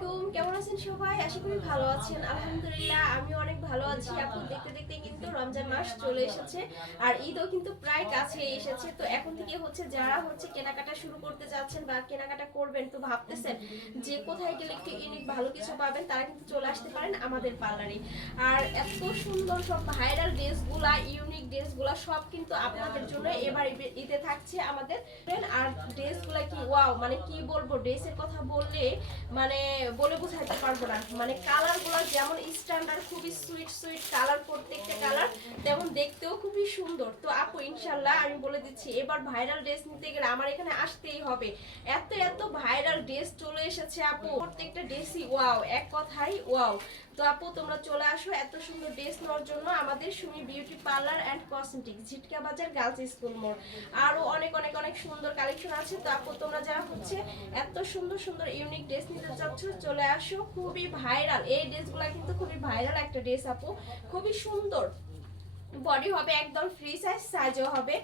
আলাইকুম, কেমন আছেন সবাই? আশা করি ভালো আছেন। আলহামদুলিল্লাহ আমি অনেক ভালো আছি আপু। দেখতে দেখতে কিন্তু রমজান মাস চলে এসেছে আর ঈদও কিন্তু প্রায় কাছে এসেছে। তো এখন থেকে যারা কেনাকাটা শুরু করতে যাচ্ছেন বা কেনাকাটা করবেন, তো ভাবতেছেন যে কোথায় গেলে একটু ইউনিক ভালো কিছু পাবেন, তারা কিন্তু চলে আসতে পারেন আমাদের পার্লারে। আর এত সুন্দর সব ভাইরাল ড্রেসগুলা, ইউনিক ড্রেসগুলা সব কিন্তু আপনাদের জন্য এবার ঈদে থাকছে আমাদের। আর ড্রেসগুলা কি ওয়াও, মানে কি বলবো, ড্রেসের কথা বললে মানে বলে বোঝাতে পারবো না। মানে কালার গুলো যেমন স্ট্যান্ডার্ড, খুবই সুইট সুইট কালার, প্রত্যেকটা কালার তেমন দেখতেও খুবই সুন্দর। তো আপু ইনশাল্লাহ আমি বলে দিচ্ছি, এবার ভাইরাল ড্রেস নিতে গেলে আমার এখানে আসতেই হবে। এত এত ভাইরাল ড্রেস চলে এসেছে আপু, প্রত্যেকটা ড্রেসই ওয়াও, এক কথাই ওয়াও। তো আপু তোমরা চলে আসো এত সুন্দর ড্রেস নেওয়ার জন্য আমাদের Sumi beauty parlour and cosmetic, Jhitka Bazar, girls school মোড়। আরো অনেক অনেক অনেক সুন্দর কালেকশন আছে। তো আপু তোমরা যারা এত সুন্দর সুন্দর ইউনিক ড্রেস নিতে চাচ্ছ, চলে আসো। খুবই ভাইরাল এই ড্রেসগুলো, কিন্তু খুবই ভাইরাল একটা ড্রেস আপু, খুবই সুন্দর। বডি হবে একদম ফ্রি সাইজও হবে।